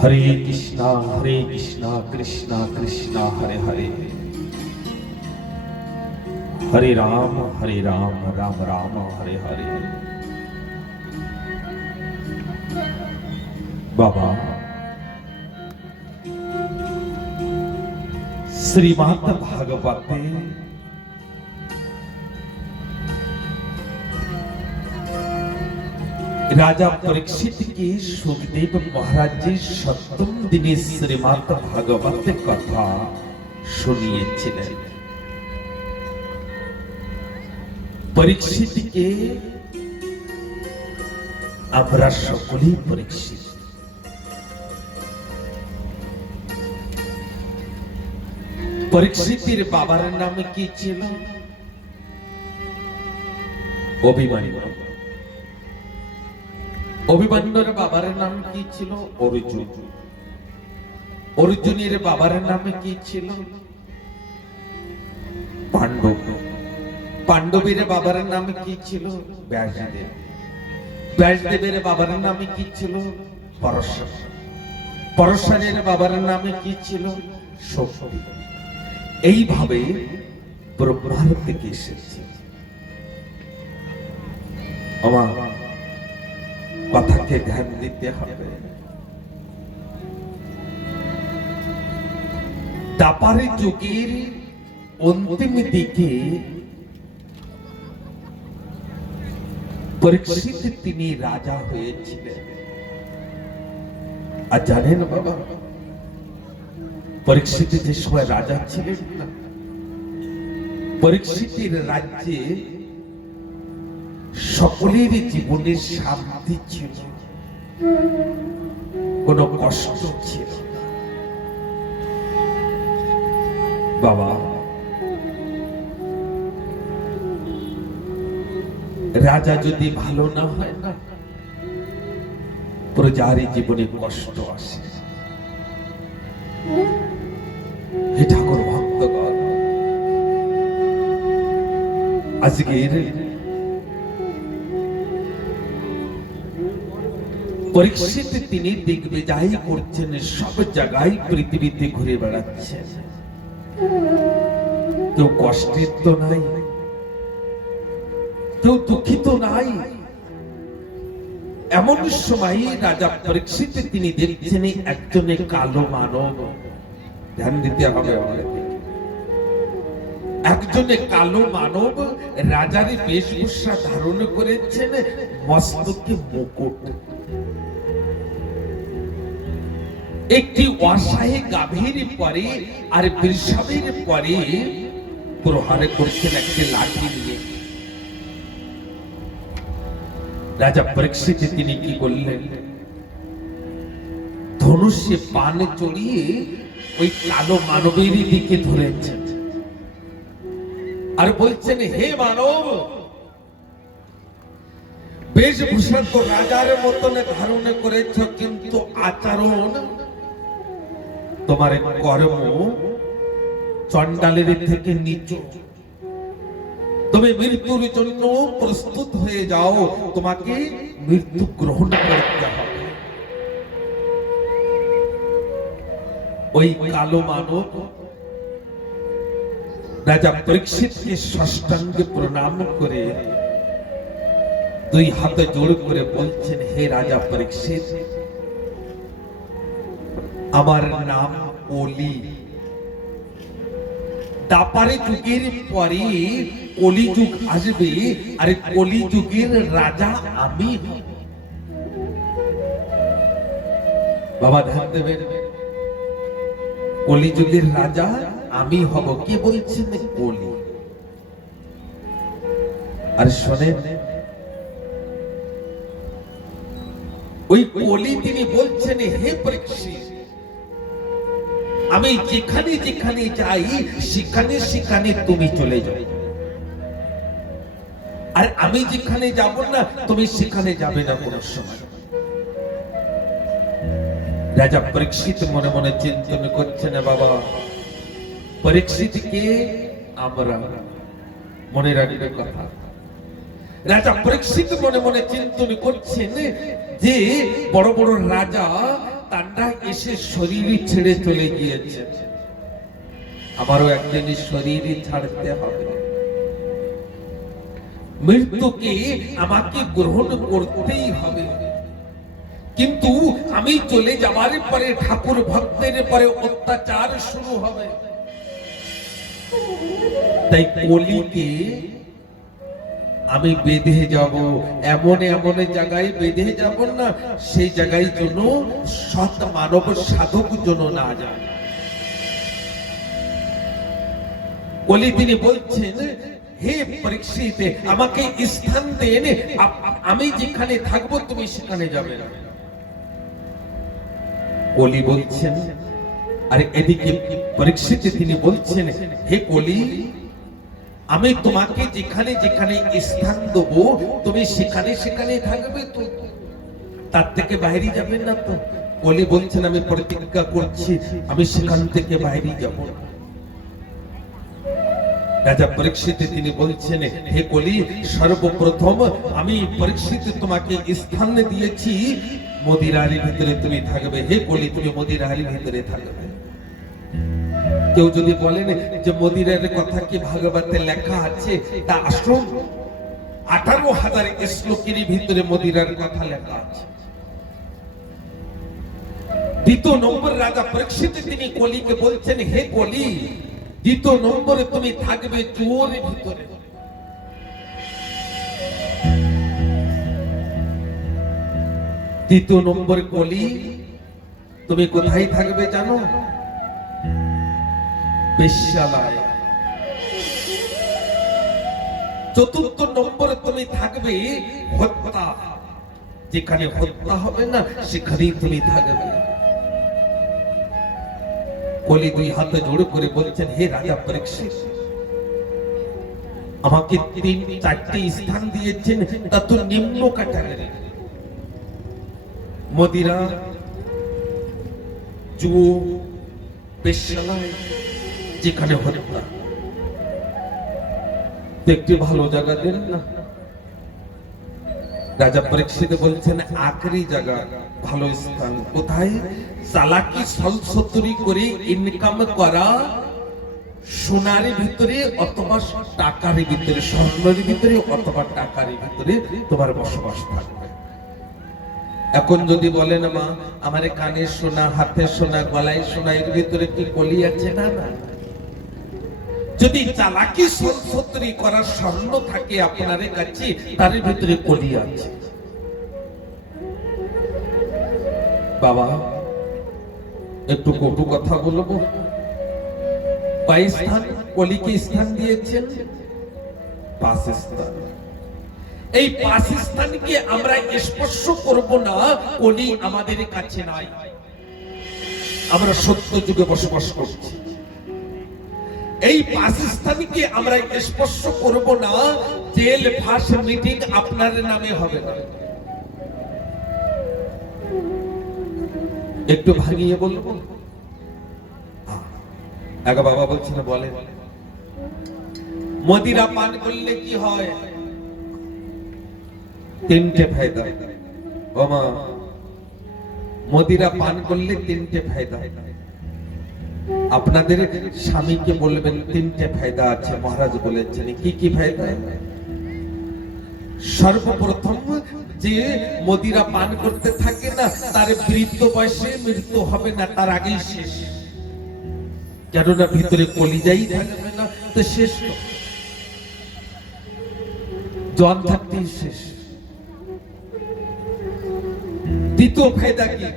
हरे कृष्णा कृष्णा कृष्णा हरे हरे, हरे राम राम राम हरे हरे। बाबा श्रीमद् भागवते राजा परीक्षित के सुखदेव महाराज जी सप्तम दिने श्रीमद् भागवत कथा শুনিয়েছিলেন। পরীক্ষিত কে আমরা সকলেই পরীক্ষিত। পরীক্ষিতের বাবার নাম কি ছিল? অভিমন্যু। অভিমন্যুর বাবার নাম কি ছিল? অর্জুন। অর্জুনের বাবার নাম কি ছিল? পাণ্ডব। পাণ্ডবের বাবার নাম কি ছিল? ব্যাসদেব। ব্যাসদেবের বাবার নাম কি ছিল? পরশর। পরশরের বাবার নাম কি ছিল? শক্তি। এইভাবে ব্রহ্মার থেকে এসেছে। আমার কথাকে ধ্যান দিতে হবে। দ্বাপর যুগের অন্তিম দিকে পরীক্ষিত তিনি রাজা হয়েছিলেন। আর জানেন বাবা, পরীক্ষিত যে সময় রাজা ছিলেন না, পরীক্ষিতের রাজ্যে সকলের জীবনে শান্তি ছিল, কোনো কষ্ট ছিল না। বাবা রাজা যদি ভালো না হয় না, প্রজার জীবনে কষ্ট আসে। হে ঠাকুর ভক্তগণ, আজকের পরীক্ষিত তিনি দিগ্বিজয় করছেন, সব জায়গায় পৃথিবীতে ঘুরে বেড়াচ্ছেন। কেউ কষ্টের তো নাই, কেউ দুঃখিত নাই। এমন সময় রাজা পরীক্ষিত তিনি দেখছেন একজনে কালো মানব। ধ্যান দিতে হবে আমাদেরকে। একজনে কালো মানব রাজার বেশভূষা ধারণ করেছেন, মস্তকে মুকুট। একটি অসহায় গাভীর পরে আর বৃষভের পরে প্রহার করছেন একটি লাঠি নিয়ে। রাজা পরীক্ষিত তিনি কি করলেন? ধনুষে বাণ চড়িয়ে ওই কালো মানবের দিকে ধরেছেন আর বলছেন, হে মানব, বেশভূষা তো রাজার মতন ধারণ করেছ, কিন্তু আচরণ, তোমার কর্ম চণ্ডালের থেকে নিচু। তুমি মৃত্যুর জন্য প্রস্তুত হয়ে যাও, তোমাকে মৃত্যু গ্রহণ করতে হবে। ওই কালো মানব রাজা পরীক্ষিতকে সাষ্টাঙ্গে প্রণাম করে দুই হাতে জোড় করে বলছেন, হে রাজা পরীক্ষিত, আমার নাম অলি। দ্বাপর যুগের পরে কলিযুগ আসবে, আর কলিযুগের রাজা আমি। বাবা ধ্যান দেবেন, কলিযুগের রাজা আমি হব। কে বলছেন? কলি। আর শোনেন, ওই কলি তিনি বলছেন, হে পরীক্ষিত, আমি যেখানে যেখানে যাই সেখানে সেখানে তুমি চলে যাও, আর আমি যেখানে যাব না তুমি সেখানে যাবে না কোনো সময়। রাজা পরীক্ষিত মনে মনে চিন্তন করছেন, বাবা পরীক্ষিত কে? আমরা। মনে রাখবে কথা। রাজা পরীক্ষিত মনে মনে চিন্তন করছেন যে বড় বড় রাজা সন্তানরা এসে শরীর ছেড়ে চলে গিয়েছে, আমারও একদিন শরীর ছাড়তে হবে, মৃত্যুকে আমাকে গ্রহণ করতেই হবে। কিন্তু আমি চলে যাবার পরে ঠাকুর ভক্তের পরে অত্যাচার শুরু হবে। তাই কলিকে আমি বেঁধে যাব, এমন এমন জায়গায় বেঁধে যাব না, সেই জায়গায় জন্য সৎ মানব সাধক জন না যায়। কলি তিনি বলছেন, হে পরীক্ষিত, আমাকে স্থান দেন, আমি যেখানে থাকবো তুমি সেখানে যাবে না। কলি বলছেন, আর এদিকে পরীক্ষিত তিনি বলছেন, হে কলি, আমি তোমাকে যেখানে যেখানে স্থান দেবো তুমি সেখানে সেখানে থাকবে তো, তার থেকে বাইরে যাবে না তো? কলি বলছেন, আমি প্রতিজ্ঞা করছি আমি সেখান থেকে বাইরে যাব না। রাজা পরীক্ষিত তিনি বলছেন, হে কলি, সর্বপ্রথম আমি পরীক্ষিত তোমাকে স্থান দিয়েছি মদিরার ভিতরে তুমি থাকবে। হে কলি, তুমি মদিরার ভিতরে থাকবে। কেউ যদি বলেন যে মদিরার কথা কি ভাগবতে লেখা আছে, তা আসুন, 18,000 শ্লোকের ভিতরে মদিরার কথা লেখা আছে। দ্বিতীয় নম্বর রাজা পরীক্ষিত তিনি কলিকে বলছেন, হে কলি, দ্বিতীয় নম্বরে তুমি থাকবে চোরের ভিতরে। দ্বিতীয় নম্বর কলি, তুমি কোথায় থাকবে জানো? বেশ্যালয়। চতুর্থ নম্বরে তুমি থাকবে হত্যা, যেখানে হত্যা হবে না সেখানেই তুমি থাকবে। কলি দুই হাতে জোড় করে বলছেন, হে রাজা পরীক্ষিত, আমাকে 3-4টি স্থান দিয়েছেন, তা তো নিম্ন ক্যাটাগরি, মদিরা, জুয়ো, বেশ্যালয়, যেখানে হত্যা। একটি ভালো জায়গা দেন না। রাজা পরীক্ষিত বলছেন, আখরি জায়গা, ভালো স্থান কোথায়? চালাকি ছলছতুরি করে ইনকাম করা সোনার ভিতরে অথবা টাকার ভিতরে, স্বর্ণের ভিতরে অথবা টাকার ভিতরে তোমার বসবাস থাকবে। এখন যদি বলেন, মা আমার কানে সোনা, হাতে সোনা, গলায় সোনা, এর ভিতরে কি কলি আছে? না না। যদি চালাকি ছলছতুরি করার স্বর্ণ থাকে আপনার কাছে, তার ভিতরে কলি আছে। বাবা একটু কটু কথা বলবো, কয় স্থান কলিকে স্থান দিয়েছেন? 5 স্থান। এই 5 স্থানকে আমরা স্পর্শ করব না, কলি আমাদের কাছে নাই। আমরা সত্য যুগে বসবাস করছি। এই 5 স্থানকে আমরা স্পর্শ করব না, জেল ফাঁস মিটিং আপনার নামে হবে না। একটু ভাঙিয়ে বলবো। আগে বাবা বলছিল, বলে মদিরা পান করলে কি হয়? 3টে ফায়দা। ও মা, মদিরা পান করলে 3টে ফায়দা। আপনাদের স্বামীকে বলবেন 3টে ফায়দা আছে, মহারাজ বলেছেন। কি কি ফায়দা? সর্বপ্রথম, যে মদিরা পান করতে থাকে না, তার বৃদ্ধ বয়সে মৃত্যু হবে না, তার আগেই শেষ। কেননা ভিতরে কলিজাই থাকবে না, তো শেষ, জন থাকতেই শেষ। দ্বিতীয় ফায়দা কি?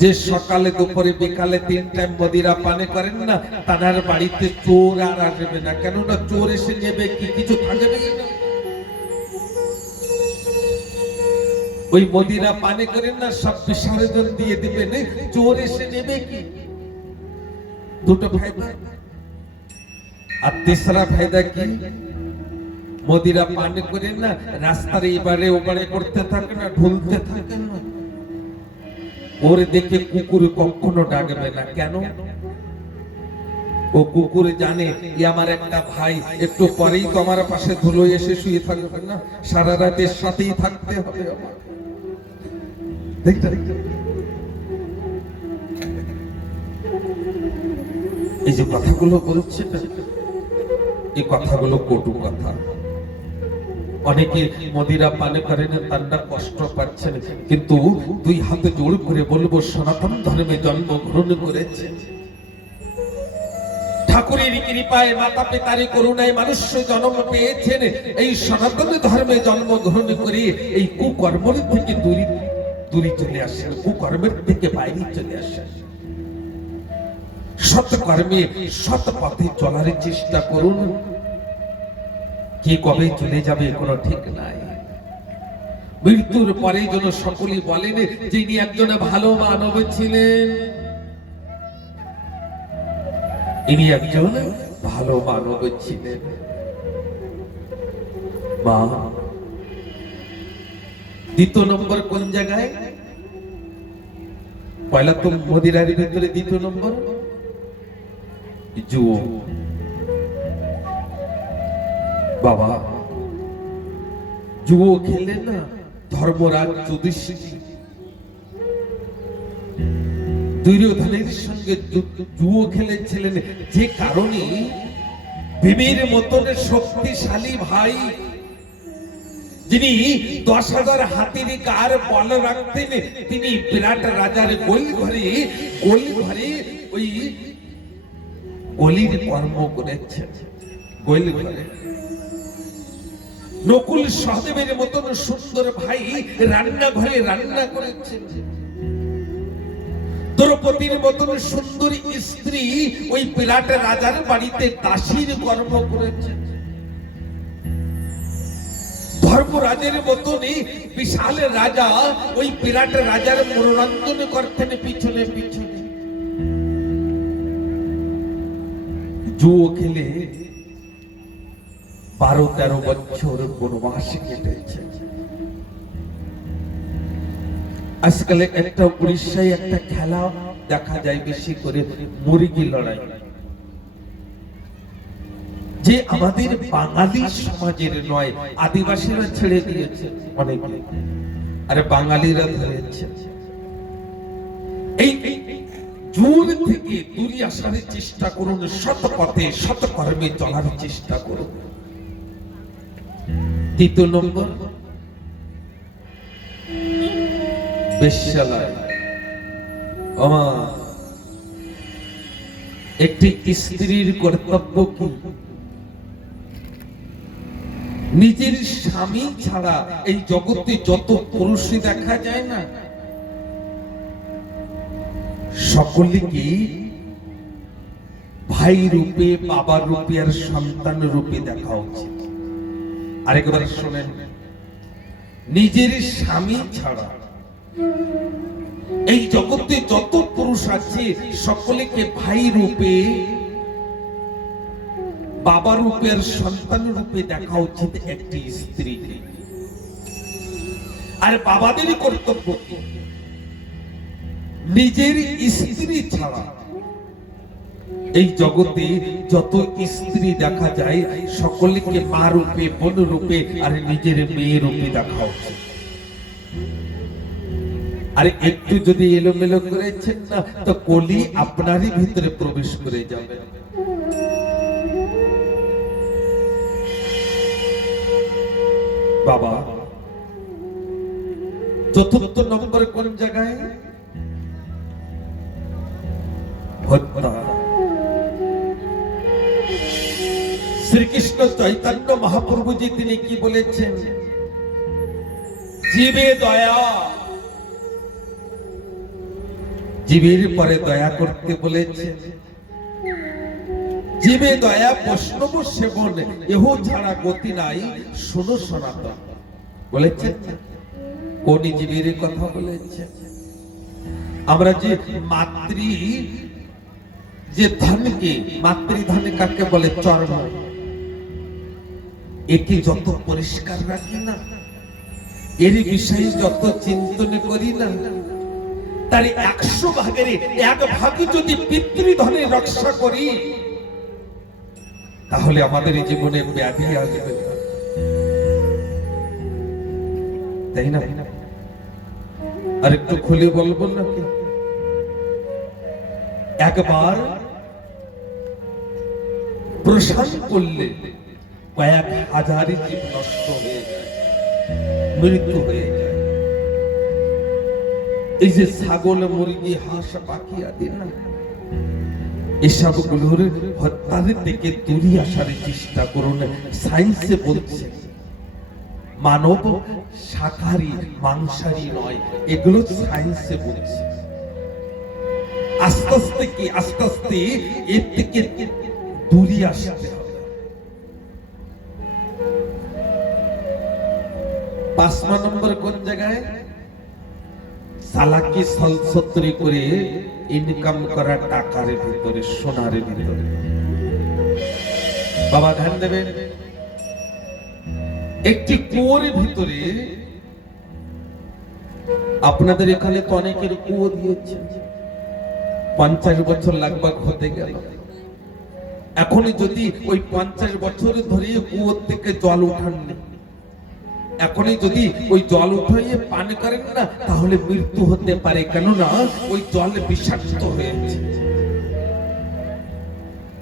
যে সকালে দুপুরে বিকালে 3 টাইম মদিরা পানে করেন না, তার বাড়িতে চোর আর আসবে না। কেননা চোর এসে নেবে কি? কিছু থাকবে না। ওই মদিরা পানে করেন না, সব বিসর্জন দিয়ে দিবেন, চোর এসে নেবে কি? দুটো ফায়দা। আর তেসরা ফায়দা কি? মদিরা পান করেন না, রাস্তার এবারে ওবারে করতে থাকে না, ঢুলতে থাকে না, ওর দেখে কুকুর কখনো ডাকবে না। কেন? ও কুকুর জানে আমার একটা ভাই, একটু পরেই তো আমার পাশে ধুলো এসে শুয়ে থাকবে না, সারা রাত এর সাথেই থাকতে হবে আমার। দেখলেন? এই যে কথাগুলো বলছে না, এই কথাগুলো কটু কথা। অনেকে মদিরা পানে করেন, তারা কষ্ট পাচ্ছেন, কিন্তু দুই হাতে জোড় করে বলবো, সনাতন ধর্মে জন্মগ্রহণ করেছে, ঠাকুরের কৃপায়, মাতা পিতার করুণায় মানুষ জন্ম পেয়েছেন। এই সনাতন ধর্মে জন্মগ্রহণ করে এই কুকর্মের থেকে দূরে চলে আসেন, কুকর্মের থেকে বাইরে চলে আসেন। সৎ কর্মে, সৎ পথে চলার চেষ্টা করুন। কে কবে চলে যাবে কোনো ঠিক নাই। মৃত্যুর পরে যেন সকলেই বলেন যিনি একজন ভালো মানব ছিলেন, ইনি একজন ভালো মানব ছিলেন। মা, দ্বিতীয় নম্বর কোন জায়গায়? পয়লা তো মদিরার ভিতরে, দ্বিতীয় নম্বর জুয়ো। বাবা, জুয়ো খেললেন না ধর্মরাজ যুধিষ্ঠির, দুর্যোধনের সঙ্গে জুয়ো খেলেছিলেন, যে কারণে ভীমের মতন শক্তিশালী ভাই, যিনি 10,000 হাতির গার বল রাখতেন, তিনি বিরাট রাজার গোল ঘরে ওই গলির কর্ম করেছেন। গোল ঘরে নকুল সহদেবের মতন সুন্দর ভাই রান্নাঘরে রান্না করেছেন। দ্রৌপদীর মতন সুন্দরী স্ত্রী ওই বিরাট রাজার বাড়িতে দাসীর কর্ম করেছেন। ধর্মরাজের মতনই বিশাল রাজা ওই বিরাট রাজার মনোরঞ্জন করতেন পিছনে পিছনে। জুয়ো খেলে 12-13 বছর বনবাস কেটেছে। আজকাল একটা উড়িষ্যায় একটা খেলা দেখা যায় বেশি করে, মুরগি লড়াই, যে আমাদের বাঙালি সমাজের নয়, আদিবাসীরা ছেড়ে দিয়েছে অনেকে, আরে বাঙালিরা ধরেছে। এই জোর থেকে দূরে আসার চেষ্টা করুন, সৎ পথে সৎ কর্মে চলার চেষ্টা করুন। দ্বিতীয় নম্বর বেশ্যালয়। একটি স্ত্রীর কর্তব্য কি? নিজের স্বামী ছাড়া এই জগতে যত পুরুষ দেখা যায় না, সকলকে ভাই রূপে, বাবা রূপে আর সন্তান রূপে দেখা উচিত। আরেকবার শোনেন, নিজের স্বামী ছাড়া এই জগতে যত পুরুষ আছে সকলকে ভাই রূপে, বাবা রূপে আর সন্তান রূপে দেখা উচিত একটি স্ত্রীকে। আর বাবাদের কর্তব্য কি? নিজের স্ত্রী ছাড়া এই জগতে যত স্ত্রী দেখা যায় সকলকে মা রূপে, বোন রূপে আর নিজের মেয়ে রূপে দেখা উচিত। আর একটু যদি এলোমেলো করেছেন না, তো কলি আপনারই ভিতরে প্রবেশ করে যাবে। বাবা, চতুর্থ নম্বর কোন জায়গায়? হত্যা। শ্রীকৃষ্ণ চৈতন্য মহাপ্রভুজি তিনি কি বলেছেন? জীবে দয়া, জীবের পরে দয়া করতে বলেছেন। জীবে দয়া বৈষ্ণব সেবন, এহ ছাড়া গতি নাই, শোনো সনাতন বলেছেন। কোন জীবের কথা বলেছেন? আমরা যে মাতৃ যে ধানকে, মাতৃধানে কাকে বলে? চর্ম। একে যত পরিষ্কার রাখি না, এর বিষয়ে যত চিন্তন করি না, তার 100 ভাগের 1 ভাগ যদি পিতৃধনে রক্ষা করি, তাহলে আমাদের জীবনে ব্যাধি আসবে না, তাই না? আর একটু খুলে বলবো নাকি? একবার প্রসাদ করলে কয়েক হাজার জীব নষ্ট হয়ে যায়, মৃত্যু হয়ে যায়। এই যে ছাগল, মুরগি, হাঁস, পাখি আদি না, এসব গুলোর হত্যার থেকে দূরে আসার চেষ্টা করুন। সায়েন্সে বলছে মানব শাকাহারী, মাংসাহারী নয়, এগুলো সায়েন্সে বলছে। আস্তে আস্তে কি আস্তে আস্তে এর থেকে দূরে আসতে হবে। 5 নম্বর কোন জায়গায়? চালাকি ছলছত্রি করে ইনকাম করা টাকার ভিতরে, সোনার ভিতরে। বাবা ধ্যান দেবেন, একটি কুয়োর ভিতরে, আপনাদের এখানে তো অনেকের কুয়ো দিয়েছে, 50 বছর লাগবাগ হতে গেল। এখনই যদি ওই 50 বছর ধরে কুয়োর থেকে জল উঠাননি, এখনই যদি ওই জল উঠাইয়ে পান করেন না, তাহলে মৃত্যু হতে পারে, কেননা ওই জল বিষাক্ত হয়েছে।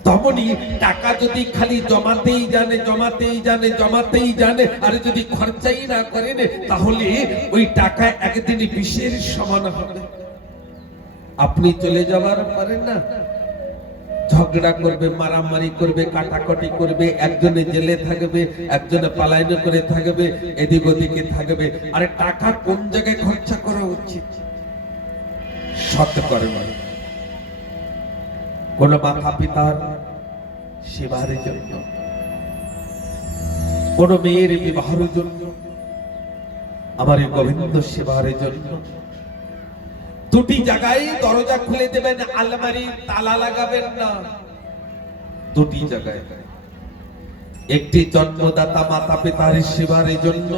তখনই টাকা যদি খালি জমাতেই জানে, জমাতেই জানে, জমাতেই জানে, আর যদি খরচাই না করেন, তাহলে ওই টাকা একদিন বিষের সমান হবে। আপনি চলে যাবার পারেন না, ঝগড়া করবে, মারামারি করবে, কাটাকাটি করবে, একজনে জেলে থাকবে, একজনে পালায়ন করে থাকবে, এদিক ওদিকে থাকবে। আরে টাকা কোন জায়গায় খরচা করা উচিত? সৎ কর্মে। কোন মাতা পিতার সেবার জন্য, কোন মেয়ের বিবাহের জন্য, আমার এই গোবিন্দ সেবার জন্য দুটি জায়গায় দরজা খুলে দেবেন, আলমারি তালা লাগাবেন না। দুটি জায়গায়, একটি জন্মদাতা মাতা পিতার সেবার জন্য,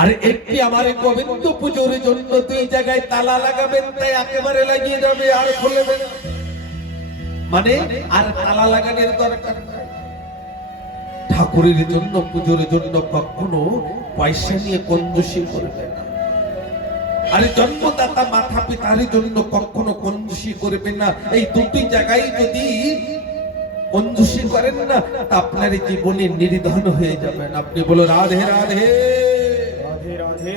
আর একটি আমার গোবিন্দ পুজোর জন্য। দুই জায়গায় তালা লাগাবেন, তাই একেবারে লাগিয়ে যাবে, আর খুলবে না। মানে আর তালা লাগানোর দরকার নাই। ঠাকুরের জন্য, পুজোর জন্য কখনো পয়সা নিয়ে কঞ্জুসি করবে না। আর জন্মদাতা মাতা পিতার জন্য কখনো কঞ্জুসি করবেন না। এই দুটি জায়গায় যদি কঞ্জুসি করেন না, তা আপনার জীবনে নির্ধন হয়ে যাবেন। আপনি বলো রাধে রাধে, রাধে রাধে।